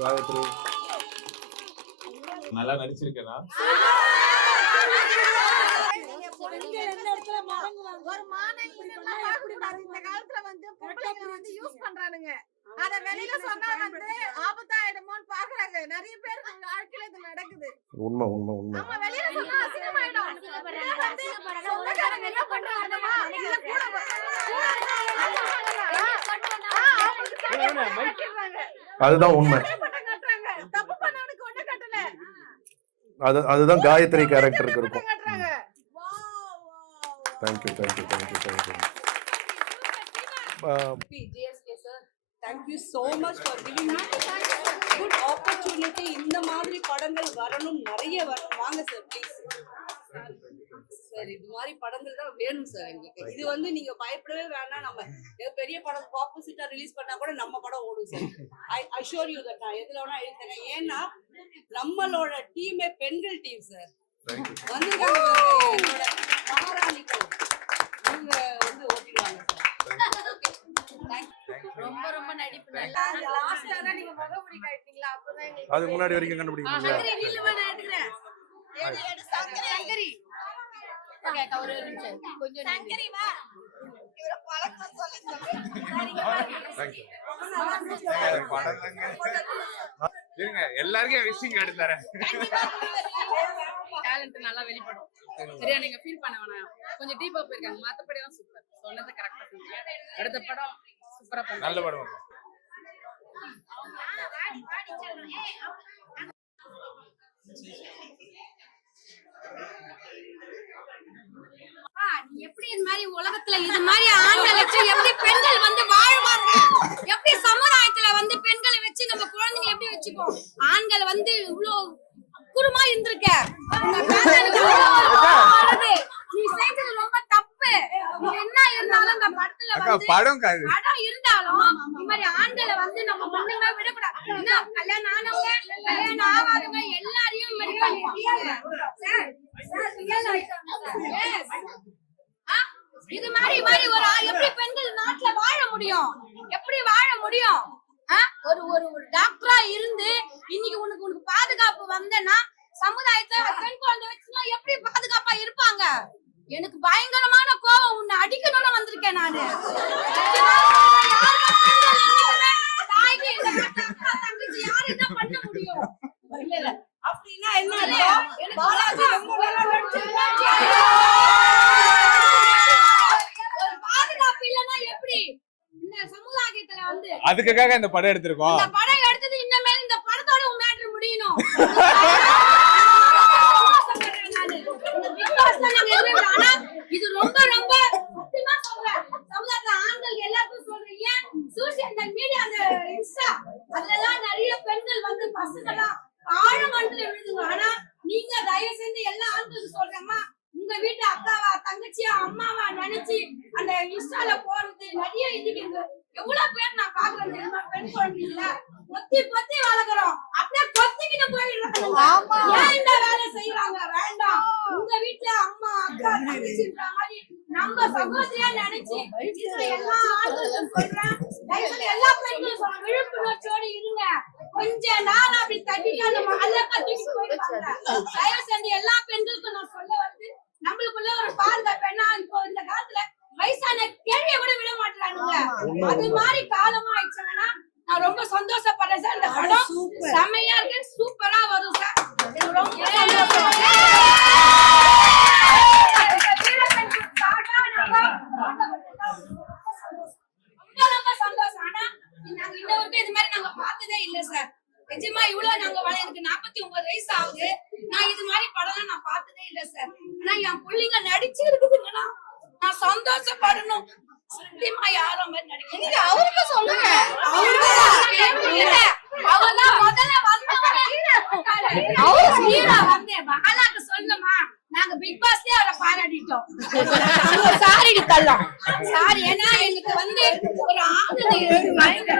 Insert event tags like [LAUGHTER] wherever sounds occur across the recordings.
காயத்ரி நல்லா நடிச்சிருக்கேனா ஒரு மானம் ஈனம்லாம் பார்க்கக்கூடாது. இந்த காலத்துல வந்து பொம்பளைங்க வந்து யூஸ் பண்றானுங்க அத வெளியில சொன்னா வந்து ஆபத்தாயிடுமோன்னு பாக்குறாங்க நிறைய பேருக்கு வாழ்க்கையில இது நடக்குது உண்மை உண்மை உண்மை நம்ம வெளியில சொன்னா அசிங்கமாயிடும் சொந்தக்காரங்க என்ன இல்ல கூட. அதுதான் உண்மை அது அதுதான் காயத்ரி கேரக்டருக்கு இருக்கும். Thank you thank you thank you thank you JSK sir, thank you so much for giving me good opportunity. இந்த மாதிரி படங்கள் வரணும். நிறைய வரணும். வாங்க சார் ப்ளீஸ் சார் இது மாதிரி படங்கள் தான் வேணும் சார் எங்களுக்கு. இது வந்து நீங்க பயப்படவே வேணாம் நம்ம பெரிய படம் ஆப்போசிட்டா ரிலீஸ் பண்ணா கூட நம்ம படம் ஓடும் sir I assure you that நான் எதுல வேணா எழுதுறேன் ஏன்னா நம்மளோட டீமே பெண்கள் டீம் சார் வந்து என்னோட மகாராணிகள் இவங்க வந்து ஓட்டிடுவாங்க அதுக்கு முன்னாடி வரைக்கும் கொஞ்சம் இருங்க எல்லாருக்கும் விஷயம் கார்டு தரேன். டேலண்ட் நல்லா வெளிப்படும். சரியா நீங்க ஃபீல் பண்ண வேணாம். கொஞ்சம் டீப்பா போயிருக்காங்க. மத்தபடி எல்லாம் சூப்பர் சொன்னதை கரெக்டா சொன்னீங்க அடுத்த படம் சூப்பரா பண்ணாங்க நல்ல படம் எப்படி இந்த மாதிரி உலகத்துல இது மாதிரி ஆண்கள் வச்சு எப்படி பெண்கள் வந்து வாழ்வாங்க எப்படி சமுதாயத்துல வந்து பெண்களை வச்சு நம்ம குழந்தைங்க எப்படி வச்சுப்போம் இவ்ளோ குருமா இருந்திருக்க. நீ செஞ்சது ரொம்ப தப்பு. என்ன இருந்தாலும் அந்த படத்துல வந்து படம் இருந்தாலும் இந்த மாதிரி ஆண்களை வந்து நம்ம பொண்ணுங்க விடக்கூடாது. என்ன கல்யாணம் ஆனவங்க கல்யாணம் ஆகாதவங்க எல்லாரையும் இது மாதிரி மாதிரி ஒரு எப்படி பெண்கள் நாட்டுல வாழ முடியும்? எப்படி வாழ முடியும்? ஒரு ஒரு ஒரு டாக்டரா இருந்து இன்னைக்கு உனக்கு உனக்கு பாதுகாப்பு வந்தேன்னா சமுதாயத்துல பெண் குழந்தை வச்சுனா எப்படி பாதுகாப்பா இருப்பாங்க? எனக்கு பயங்கரமான கோவம் உன்னை அடிக்கணும்னு வந்திருக்கேன் நானு. [LAUGHS] தாய்க்கு யாரு என்ன பண்ண முடியும்? அப்படின்னா என்ன அர்த்தம்? எனக்கு பாலாஜி ரொம்ப நல்லா நடிச்சிருக்காரு. ஒரு பாதுகாப்பு இல்லைன்னா எப்படி இந்த சமுதாயத்துல வந்து அதுக்காக இந்த படம் எடுத்திருக்கோம். இந்த படம் எடுத்தது இன்னமேல் இந்த படத்தோட உன் மேட்ரு முடியணும். இது ரொம்ப ரொம்ப சத்தியமா சொல்றேன். சமுதாயத்துல ஆண்கள் எல்லாருக்கும் சொல்றேன். ஏன்? சோசியல் மீடியா அந்த இன்ஸ்டா அதுலலாம் நிறைய பெண்கள் வந்து பசங்கெல்லாம் ஆழ மனசுல விழுதுங்க ஆனா நீங்க தயவு செஞ்சு எல்லா ஆண்களுக்கு சொல்றேம்மா. உங்க வீட்டு அக்காவா தங்கச்சியா அம்மாவா நினைச்சு அந்த இன்ஸ்டால போறது நிறைய இதுக்கு இந்த எவ்வளவு பேர் நான் பாக்குறேன் தெரியுமா பெண் பொத்தி பொத்தி வளர்க்குறோம். அப்படியே கொத்திக்கிட்டு போயிடுறாங்க ஏன் இந்த வேலை செய்யறாங்க? வேண்டாம். உங்க வீட்டுல அம்மா அக்கா தங்கச்சின்ற மாதிரி நம்ம சகோதரியா நினைச்சு இருக்கிற எல்லா ஆண்களுக்கும் சொல்றேன். எல்லா பெண்களும் சொல்றேன். விழிப்புணர்ச்சியோட இருங்க. கொஞ்ச நாள் அப்படி தட்டிட்டு அந்த மல்ல கத்திட்டு போயிருப்பாங்க தயவு செஞ்சு எல்லா பெண்களுக்கும் நான் சொல்ல வந்து நம்மளுக்குள்ள ஒரு பாதுகாப்பு என்ன இப்போ இந்த காலத்துல வயசான கேள்விய கூட விட மாட்டானுங்க அது மாதிரி காலம் ஆயிடுச்சுன்னா நான் ரொம்ப சந்தோஷப்படுறேன் சார் இந்த படம் செமையா இருக்கு. சூப்பரா வரும் சார். ரொம்ப ரொம்ப சந்தோஷம். ஆனா நாங்க இன்ன வரைக்கும் இது மாதிரி நாங்க பார்த்ததே இல்ல சார். நிஜமா இவ்வளவு நாங்க எனக்கு நாற்பத்தி ஒன்பது வயசு ஆகுது. நான் இது மாதிரி படம்லாம் நான் பார்த்ததே இல்ல சார். ஆனா என் பிள்ளைங்க நடிச்சு இருக்குதுங்கன்னா நான் சந்தோஷப்படணும். சத்தியமா யாரும் மாதிரி நடிக்க அவருக்கு சொல்லுங்க. நாங்க பிக் பாஸ்லயே அவரை பாராட்டிட்டோம். சாரி தள்ளோம் சாரி ஏன்னா எனக்கு வந்து ஒரு ஆனந்த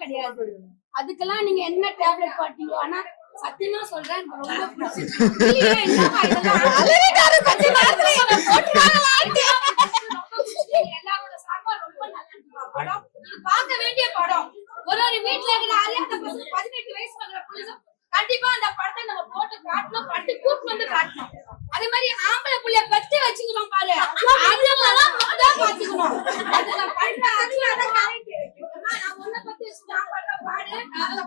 கிடையாது. அதுக்கெல்லாம் நீங்க என்ன டேப்லெட் பாட்டீங்களோ ஆனா சத்தியமா சொல்றேன் ரொம்ப பிடிச்சிருக்கு. [LAUGHS] അല്ല